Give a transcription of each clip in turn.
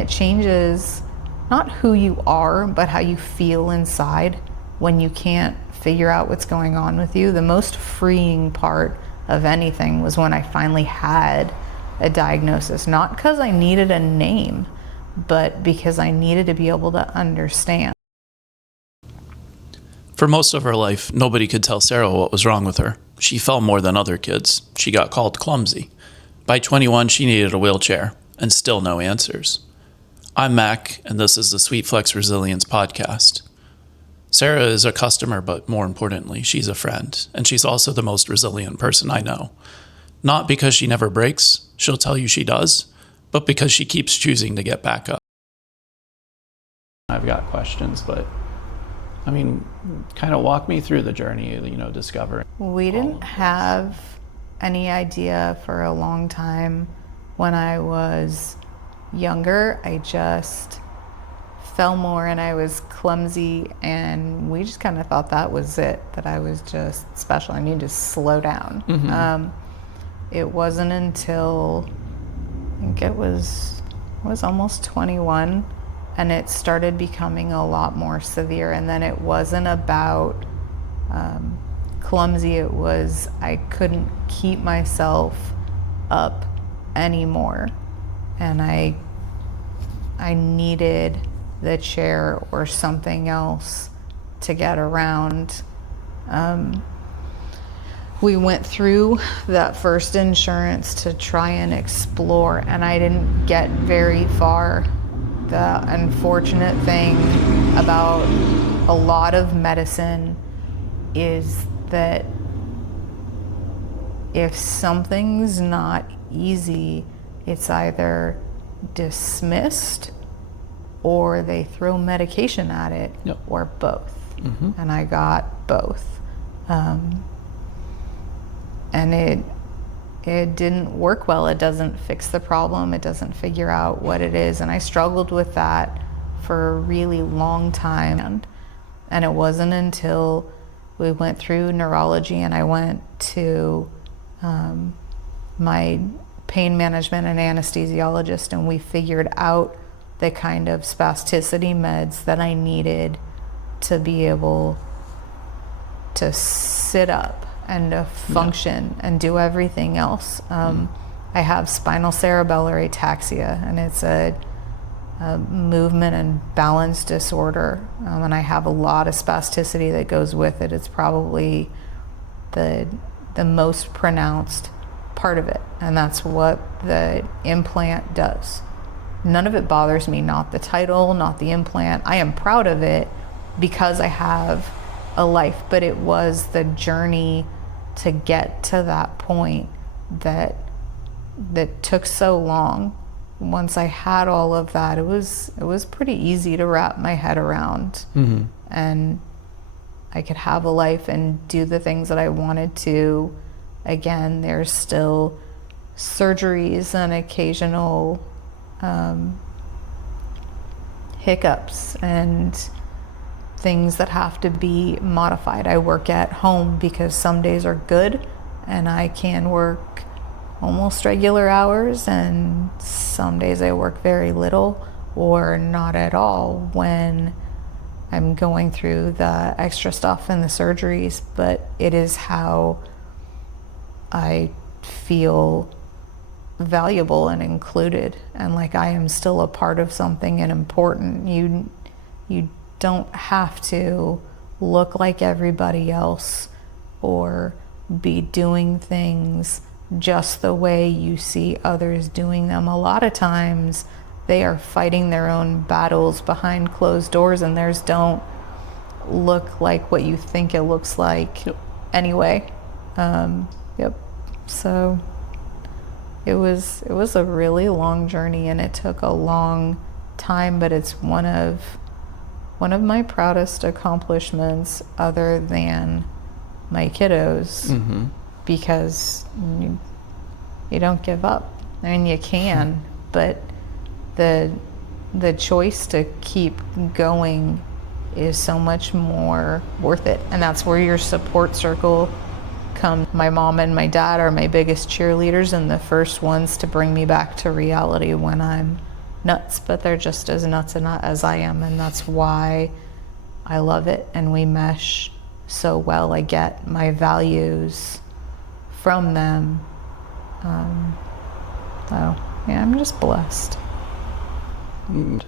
it changes not who you are, but how you feel inside when you can't figure out what's going on with you. The most freeing part of anything was when I finally had a diagnosis, not because I needed a name, but because I needed to be able to understand. For most of her life, nobody could tell Sarah what was wrong with her. She fell more than other kids. She got called clumsy. By 21, she needed a wheelchair, and still no answers. I'm Mac, and this is the Sweet Flex Resilience podcast. Sarah is a customer, but more importantly, she's a friend, and she's also the most resilient person I know. Not because she never breaks, she'll tell you she does, but because she keeps choosing to get back up. I've got questions, but kind of walk me through the journey, discovering. We didn't have any idea for a long time. When I was younger, I just fell more and I was clumsy, and we just kind of thought that was it, that I was just special. I needed to slow down. It wasn't until I think I was almost 21 and it started becoming a lot more severe. And then it wasn't about clumsy, it was I couldn't keep myself up anymore, and I needed the chair or something else to get around. We went through that first insurance to try and explore, and I didn't get very far. The unfortunate thing about a lot of medicine is that if something's not easy, it's either dismissed or they throw medication at it, or both. And I got both. And it didn't work well. It doesn't fix the problem. It doesn't figure out what it is. And I struggled with that for a really long time. And it wasn't until we went through neurology and I went to my pain management and anesthesiologist, and we figured out the kind of spasticity meds that I needed to be able to sit up and to function and do everything else. I have spinal cerebellar ataxia, and it's a movement and balance disorder, and I have a lot of spasticity that goes with it. It's probably the most pronounced part of it, and that's what the implant does. None of it bothers me, not the title, not the implant. I am proud of it because I have a life, but it was the journey to get to that point that took so long. Once I had all of that, it was pretty easy to wrap my head around, and I could have a life and do the things that I wanted to. Again, there's still surgeries and occasional hiccups and things that have to be modified. I work at home because some days are good and I can work almost regular hours, and some days I work very little or not at all when I'm going through the extra stuff and the surgeries. But it is how I feel valuable and included, and like I am still a part of something and important. You don't have to look like everybody else or be doing things just the way you see others doing them. A lot of times they are fighting their own battles behind closed doors, and theirs don't look like what you think it looks like anyway. So it was a really long journey, and it took a long time, but it's one of my proudest accomplishments other than my kiddos, because you don't give up. I mean, you can, but the choice to keep going is so much more worth it. And that's where your support circle comes. My mom and my dad are my biggest cheerleaders and the first ones to bring me back to reality when I'm nuts, but they're just as nuts and as I am, and that's why I love it, and we mesh so well. I get my values from them. So yeah, I'm just blessed.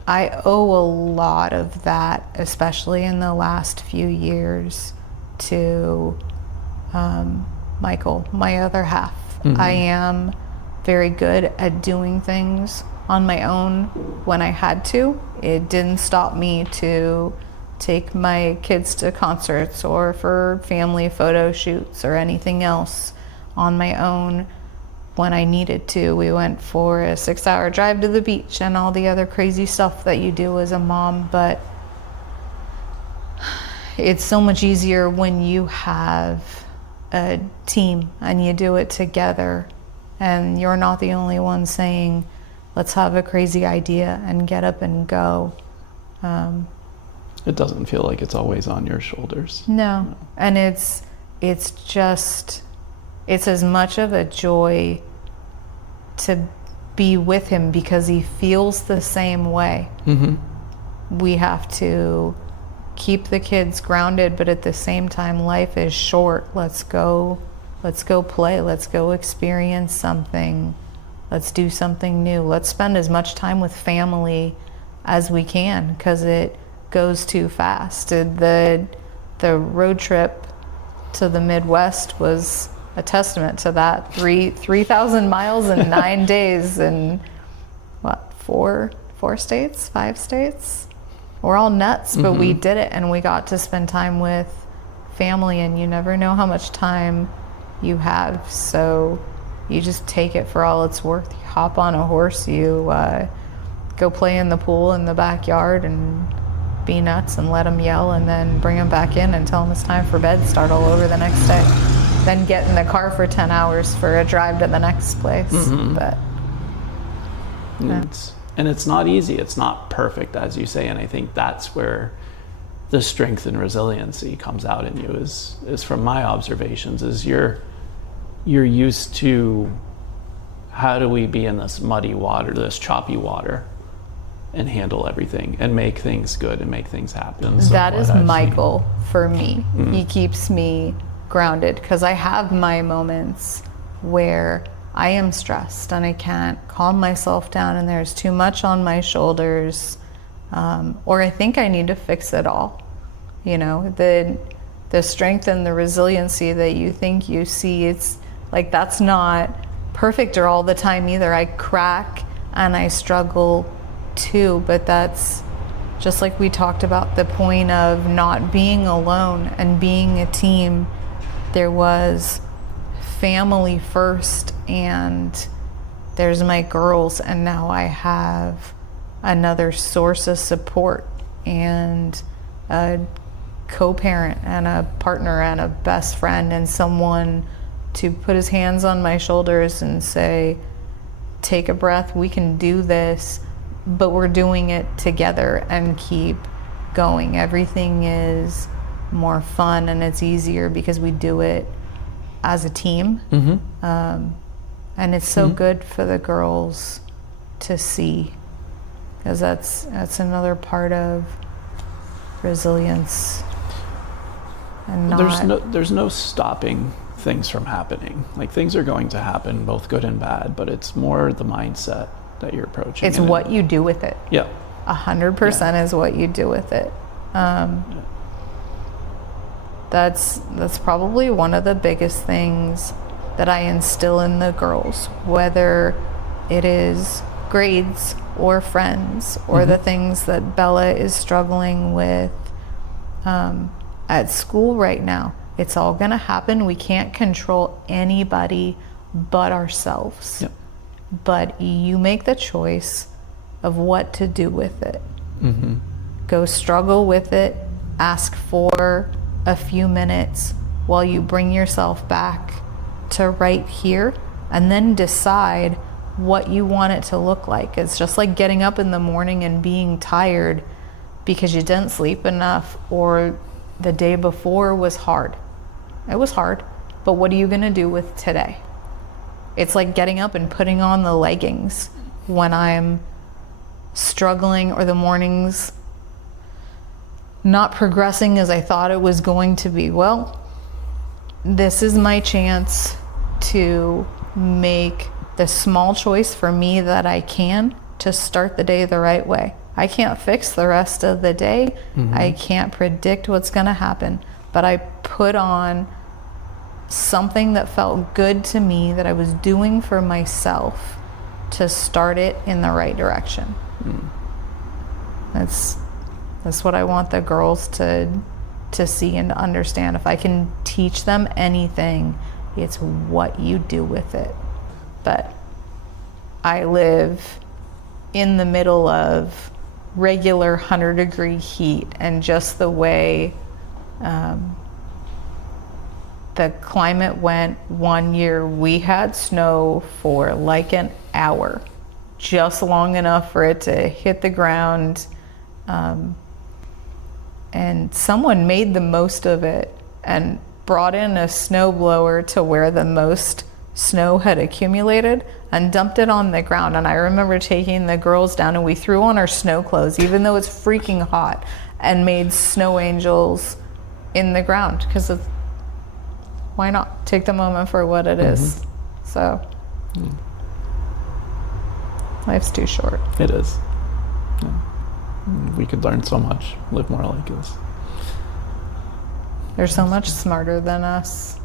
I owe a lot of that, especially in the last few years, to Michael, my other half. I am very good at doing things on my own when I had to. It didn't stop me to take my kids to concerts or for family photo shoots or anything else on my own when I needed to. We went for a 6-hour drive to the beach and all the other crazy stuff that you do as a mom, but it's so much easier when you have a team and you do it together, and you're not the only one saying, let's have a crazy idea and get up and go. It doesn't feel like it's always on your shoulders. No. And it's as much of a joy to be with him because he feels the same way. We have to keep the kids grounded, but at the same time, life is short. Let's go play. Let's go experience something. Let's do something new. Let's spend as much time with family as we can, because it goes too fast. The road trip to the Midwest was a testament to that. 3,000 miles in 9 days in what, four states, 5 states? We're all nuts, but we did it, and we got to spend time with family, and you never know how much time you have, so you just take it for all it's worth. You hop on a horse, you go play in the pool in the backyard and be nuts and let them yell, and then bring them back in and tell them it's time for bed, start all over the next day. Then get in the car for 10 hours for a drive to the next place. But yeah. And it's not easy. It's not perfect, as you say. And I think that's where the strength and resiliency comes out in you, is from my observations, is you're used to, how do we be in this muddy water, this choppy water, and handle everything and make things good and make things happen. That is Michael for me. He keeps me grounded, because I have my moments where I am stressed and I can't calm myself down, and there's too much on my shoulders, or I think I need to fix it all. You know, the strength and the resiliency that you think you see, it's like, that's not perfect or all the time either. I crack and I struggle too, but that's just like we talked about, the point of not being alone and being a team. There was family first, and there's my girls, and now I have another source of support and a co-parent and a partner and a best friend and someone to put his hands on my shoulders and say, take a breath, we can do this, but we're doing it together, and keep going. Everything is more fun and it's easier because we do it as a team. And it's so good for the girls to see, because that's another part of resilience. And there's no stopping things from happening. Like, things are going to happen, both good and bad, but it's more the mindset that you're approaching. It's what you do with it. Yeah. 100% is what you do with it. That's probably one of the biggest things that I instill in the girls, whether it is grades or friends or the things that Bella is struggling with at school right now. It's all gonna happen. We can't control anybody but ourselves. Yep. But you make the choice of what to do with it. Go struggle with it, ask for a few minutes while you bring yourself back to right here, and then decide what you want it to look like. It's just like getting up in the morning and being tired because you didn't sleep enough, or the day before was hard. It was hard, but what are you gonna do with today? It's like getting up and putting on the leggings when I'm struggling or the mornings not progressing as I thought it was going to be, well, this is my chance to make the small choice for me that I can to start the day the right way. I can't fix the rest of the day. I can't predict what's going to happen, but I put on something that felt good to me that I was doing for myself to start it in the right direction. That's what I want the girls to see and to understand. If I can teach them anything, it's what you do with it. But I live in the middle of regular 100-degree heat, and just the way the climate went one year, we had snow for like an hour, just long enough for it to hit the ground. And someone made the most of it and brought in a snowblower to where the most snow had accumulated and dumped it on the ground. And I remember taking the girls down, and we threw on our snow clothes, even though it's freaking hot, and made snow angels in the ground, because why not take the moment for what it is? So life's too short. It is. Yeah. We could learn so much, live more like this. They're so much smarter than us.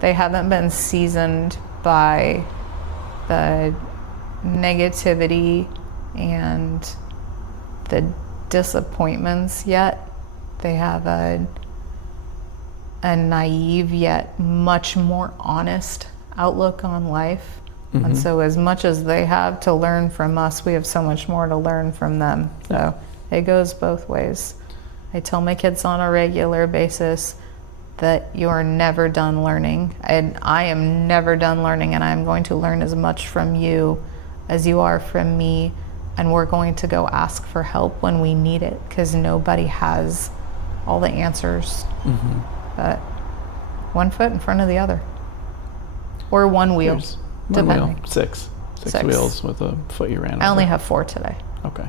They haven't been seasoned by the negativity and the disappointments yet. They have a naive yet much more honest outlook on life. And so as much as they have to learn from us, we have so much more to learn from them. So it goes both ways. I tell my kids on a regular basis that you're never done learning, and I am never done learning, and I'm going to learn as much from you as you are from me, and we're going to go ask for help when we need it, because nobody has all the answers. But one foot in front of the other, or one wheel. One depending. wheel, six wheels with a foot you ran over. I only have 4 today. Okay.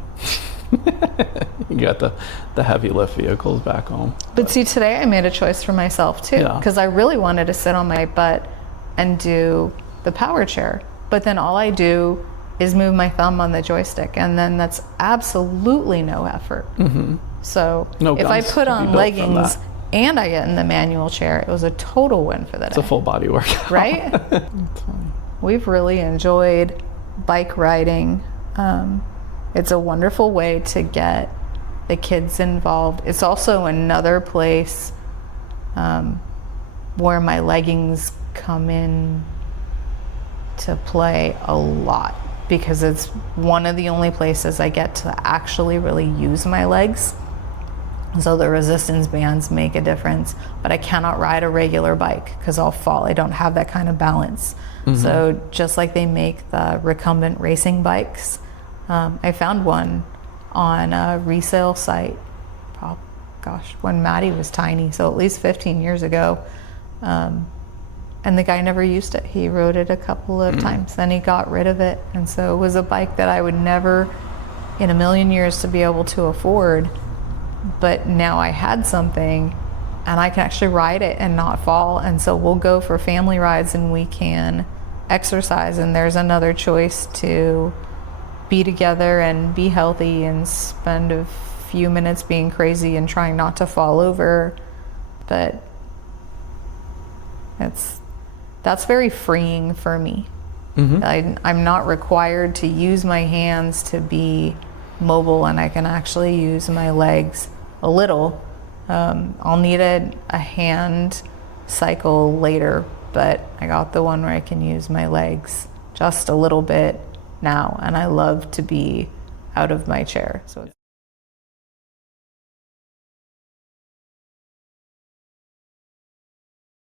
You got the heavy lift vehicles back home. But see, today I made a choice for myself too, because I really wanted to sit on my butt and do the power chair. But then all I do is move my thumb on the joystick, and then that's absolutely no effort. So if I put on leggings and I get in the manual chair, it was a total win for the day. It's a full body workout. Right? We've really enjoyed bike riding. It's a wonderful way to get the kids involved. It's also another place where my leggings come in to play a lot, because it's one of the only places I get to actually really use my legs. So the resistance bands make a difference, but I cannot ride a regular bike because I'll fall. I don't have that kind of balance. So just like they make the recumbent racing bikes, I found one on a resale site, when Maddie was tiny, so at least 15 years ago. And the guy never used it. He rode it a couple of times, then he got rid of it. And so it was a bike that I would never in a million years to be able to afford. But now I had something, and I can actually ride it and not fall. And so we'll go for family rides, and we can exercise. And there's another choice to be together and be healthy and spend a few minutes being crazy and trying not to fall over. But that's very freeing for me. I'm not required to use my hands to be mobile, and I can actually use my legs a little. I'll need a hand cycle later, but I got the one where I can use my legs just a little bit now, and I love to be out of my chair. So